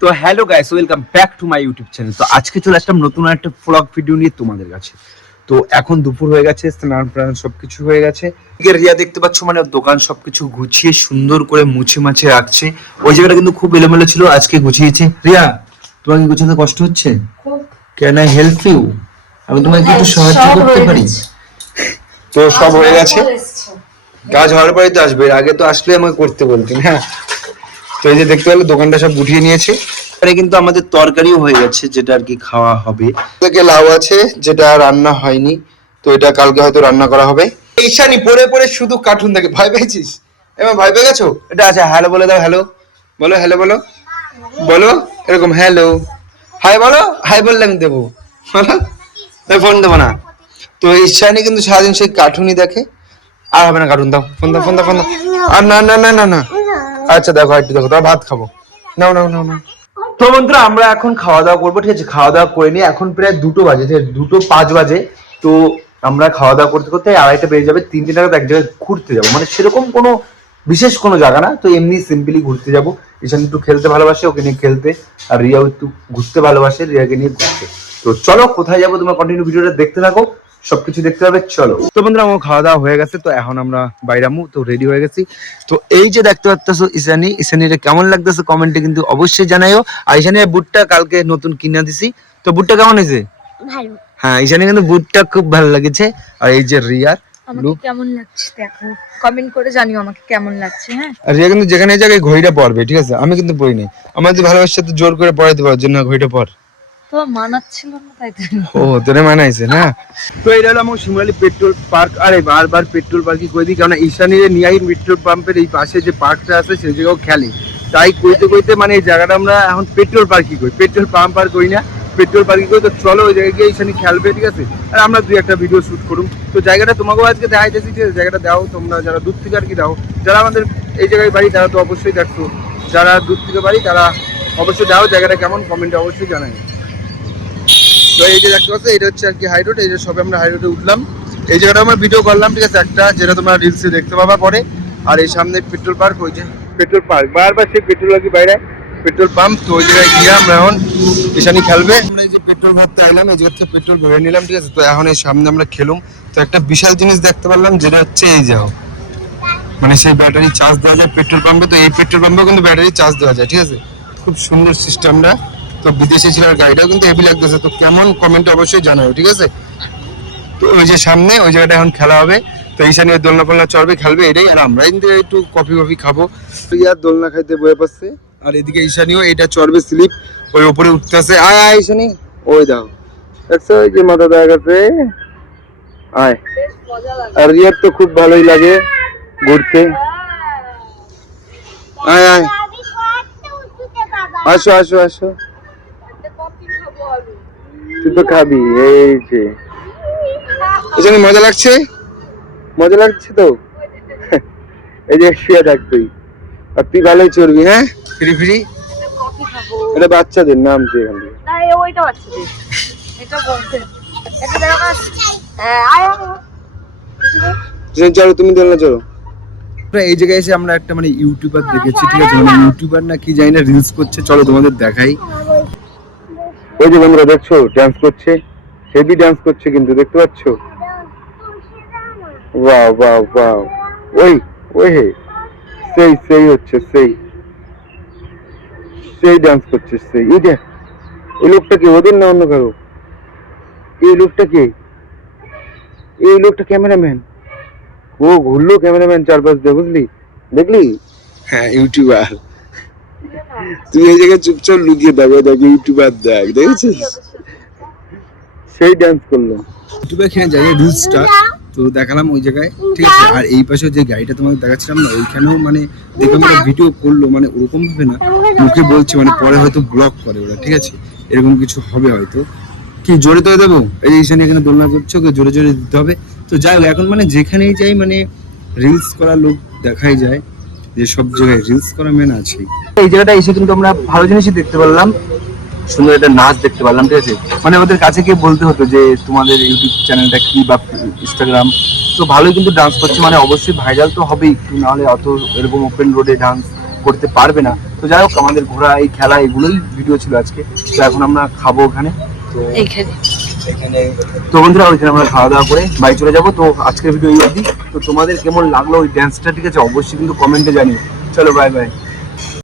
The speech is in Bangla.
তো hello guys, welcome back to my YouTube channel. তো আজকে চলে আসলাম নতুন একটা ব্লগ ভিডিও নিয়ে তোমাদের কাছে। তো এখন দুপুর হয়ে গেছে, স্নান প্রাণ সবকিছু হয়ে গেছে। রিয়া দেখতে পাচ্ছ মানে দোকান সবকিছু গুছিয়ে সুন্দর করে মুছে মাছে রাখছে। ওই জায়গাটা কিন্তু খুব এলোমেলো ছিল, আজকে গুছিয়েছে। রিয়া, তোমার কি গোছাতে কষ্ট হচ্ছে? Can I help you? আমি তোমাকে একটু সাহায্য করতে পারি? তো সব হয়ে গেছে, কাজ হওয়ার পরে তো আসবে, আগে তো আসলে আমাকে করতে বলতেন। হ্যাঁ, তো এই যে দেখতে পেলে দোকানটা সব গুটিয়ে নিয়েছে। এখানে কিন্তু আমাদের তরকারিও হয়ে গেছে, যেটা আর কি খাওয়া হবে। থেকে লাউ আছে, যেটা রান্না হয়নি, তো এটা কালকে হয়তো রান্না করা হবে। ঈশানি পড়ে পড়ে শুধু কার্টুন দেখে। ভয় পেয়েছিস? এবার ভয় পেয়ে গেছো? এটা আছে, হ্যালো বলে দাও। হ্যালো বলো, হ্যালো বলো, বলো এরকম হ্যালো, হাই বলো। হাই বললে আমি দেবো, ফোন দেবো না। তো ঈশানি কিন্তু সারাদিন সেই কার্টুনই দেখে। আর হবে না কার্টুন, দাও ফোন, দাও ফোন, দাও ফোন দাও। আর না না না না না, আচ্ছা দেখো একটু দেখো, তারপর ভাত খাবো। নাও নাও নাও নাও। তো বন্ধুরা, আমরা এখন খাওয়া দাওয়া করবো, ঠিক আছে? খাওয়া দাওয়া করে নিয়ে এখন প্রায় 2টো বাজে, 2:05 বাজে। তো আমরা খাওয়া দাওয়া করতে করতে 2:30 বেজে যাবে। 3 দিন আগে এক জায়গায় ঘুরতে যাবো, মানে সেরকম কোনো বিশেষ কোনো জায়গা না, তো এমনি সিম্পলি ঘুরতে যাবো। ঈশান একটু খেলতে ভালোবাসে, ওকে নিয়ে খেলতে। আর রিয়াও একটু ঘুরতে ভালোবাসে, রিয়াকে নিয়ে ঘুরতে। তো চলো কোথায় যাবো, তোমরা কন্টিনিউ ভিডিওটা দেখতে থাকো, সবকিছু দেখতে হবে। চলো। তো বন্ধুরা, আমার খাওয়া দাওয়া হয়ে গেছে, তো এখন আমরা বাইরামু, তো রেডি হয়ে গেছি। তো এই যে দেখতে পাচ্ছ ঈশানিরে কেমন লাগতেছে কমেন্টে কিন্তু অবশ্যই জানাইও। আর ঈশানির বুটটা কালকে নতুন কিনা দিছি, তো বুটটা কেমন হয়েছে? ভালো। হ্যাঁ, ঈশানি কিন্তু বুটটা খুব ভালো লাগছে। আর এই যে রিয়ার আমাকে কেমন লাগছে দেখো, কমেন্ট করে জানিও আমাকে কেমন লাগছে। হ্যাঁ, আর রিয়া কিন্তু যেখানে জায়গায় ঘড়িটা পরবে, ঠিক আছে? আমি কিন্তু পরি নাই, আমার যে ভালোবাসার সাথে জোর করে পড়াইতে পারার জন্য ঘড়িটা পর। তো মানাচ্ছিল না তাই তো। ও তোরে মানাইছে না? তো এটা হলো আমার শিমুরালি পেট্রোল পার্ক। আরে বারবার পেট্রোল পার্কই কই দিই, কারণ ঈশানীরে নিয়াই পেট্রোল পাম্পের এই পাশে যে পার্কটা আছে সেই জায়গাও খেলে। তাই কইতে কইতে মানে এই জায়গাটা আমরা এখন পেট্রোল পার্কই কই, পেট্রোল পাম্প আর কই না, পেট্রোল পার্কই কই। তো চলো ওই জায়গায় গিয়ে ঈশানী খেলবে, ঠিক আছে? আর আমরা 2-1টা ভিডিও শুট করুম। তো জায়গাটা তোমাকেও আজকে দেখাইতেছি, ঠিক আছে? জায়গাটা দাও তোমরা, যারা দূর থেকে আর কি দাও, যারা আমাদের এই জায়গায় বাড়ি তারা তো অবশ্যই দেখছো, যারা দূর থেকে বাড়ি তারা অবশ্যই দাও জায়গাটা কেমন, কমেন্টে অবশ্যই জানাই। তো এই যে দেখতে পাচ্ছ, এটা হচ্ছে আর কি হাই রোড। এই যে সবে আমরা হাই রোডে উঠলাম, এই জায়গাটা আমরা ভিডিও করলাম, ঠিক আছে? একটা যেটা তোমরা রিলসে দেখতে পাবা পরে। আর এই সামনে পেট্রোল পার্ক, ওই যে পেট্রোল পার্ক, বারবার সেই পেট্রোল আর কি বাইরে পেট্রোল পাম্প। তো ওই জায়গায় গিয়ে আমরা এখন ঈশানী খেলবে। আমরা এই যে পেট্রোল ভরতে আইলাম, এই জায়গা থেকে পেট্রোল ভরে নিলাম, ঠিক আছে? তো এখন এই সামনে আমরা খেলুম। তো একটা বিশাল জিনিস দেখতে পারলাম, যেটা হচ্ছে এই যাও, মানে সেই ব্যাটারি চার্জ দেওয়া যায় পেট্রোল পাম্পে। তো এই পেট্রোল পাম্পেও কিন্তু ব্যাটারি চার্জ দেওয়া যায়, ঠিক আছে? খুব সুন্দর সিস্টেমটা। তো বিদেশে ছিল, গাড়িটাও কিন্তু হেভি লাগতেছে। তো কেমন কমেন্টে অবশ্যই জানাও, ঠিক আছে? তো ওই যে সামনে ওই জায়গাটা এখন খেলা হবে। তো ঈশানী দোলনা ফোলনা চড়বে, খেলবে, এটাই। আর আমরা কিন্তু একটু কফি কফি খাবো। ইয়ার দোলনা খাইতে বয়ে পাচ্ছে। আর এদিকে ঈশানীও এটা চড়বে, স্লিপ ওই উপরে উঠতেছে। আয় আয় ঈশানী, ওই দাও দেখছো, ওই যে মাথা দেখা গেছে। আয়। আর রিয়ার তো খুব ভালোই লাগে ঘুরতে। আয় আয়, আসো আসো আসো, তুই তো খাবি। এই যে এখানে মজা লাগছে, মজা লাগছে তো। এই যে শুয়ে থাক তুই, আর তুই ভালোই চড়বি। হ্যাঁ, ফ্রি ফ্রি। কফি খাবো। এটা বাচ্চাদের নাম যে এখান থেকে। না, ওইটা বাচ্চাদের, এটা বলতে এটা দেখো না। হ্যাঁ, আয় চলো, তুমি দোলনা চলো। এই জায়গায় এসে আমরা একটা মানে ইউটিউবার দেখেছি, ঠিক আছে? মানে ইউটিউবার না কি জানি না, রিলস করছে। চলো তোমাদের দেখাই। ওই যে বন্ধুরা দেখছো, ডান্স করছে, হেভি ডান্স করছে কিন্তু, দেখতে পাচ্ছ? ওয়াও ওয়াও ওয়াও, ওই ওই হে, সেই সেই হচ্ছে, সেই সেই ডান্স করছে, সেই। এই যে এই লোকটা কি, ওদের না অন্য কারো? এই লোকটা কি? এই লোকটা ক্যামেরাম্যান। ও ঘুরলো ক্যামেরাম্যান চারপাশ দিয়ে, বুঝলি? দেখলি? হ্যাঁ, ইউটিউবার। তুই এই জায়গায় চুপচাপ লুকিয়ে থাকো, দেখ ইউটিউবার, দেখ, দেখেছিস? সেই ডান্স করলো ইউটিউবে খেয়ে যায় রিলসটা। তো দেখালাম ওই জায়গায়, ঠিক আছে? আর এই পাশে যে গাড়িটা তোমাকে দেখাচ্ছিলাম না, ওইখানেও মানে দেখলাম ওরা ভিডিও করলো, মানে ওরকম ভাবে না, মুখে বলছে, মানে পরে হয়তো ব্লগ করে ওরা, ঠিক আছে? এরকম কিছু হবে হয়তো। কি জোরে তো দেবো? এই যে ঈশানী এখানে দোলনা করছে, ওকে জোরে জোরে দিতে হবে। তো যাই হোক, এখন মানে যেখানেই যাই মানে রিলস করা লোক দেখাই যায়, যে সব জায়গায় রিলস করা মেন আছে। এই জায়গাটা এসে কিন্তু আমরা ভালো জিনিসই দেখতে পারলাম, সুন্দর একটা নাচ দেখতে পারলাম, ঠিক আছে? মানে ওদের কাছে গিয়ে বলতে হতো যে তোমাদের ইউটিউব চ্যানেলটা কি বা ইনস্টাগ্রাম। তো ভালোই কিন্তু ডান্স করছে, মানে অবশ্যই ভাইরাল তো হবেই একটু, নাহলে অত এরকম ওপেন রোডে ডান্স করতে পারবে না। তো যাই হোক, আমাদের ঘোরা, এই খেলা, এগুলোই ভিডিও ছিল আজকে। তো এখন আমরা খাবো ওখানে। তো এইখানে তো বন্ধুরা, ওইখানে আমরা খাওয়া দাওয়া করে বাড়ি চলে যাবো। তো আজকের ভিডিও এই অবধি। তো তোমাদের কেমন লাগলো ওই ড্যান্সটা, ঠিক আছে, অবশ্যই কিন্তু কমেন্টে জানিও। চলো, বাই বাই।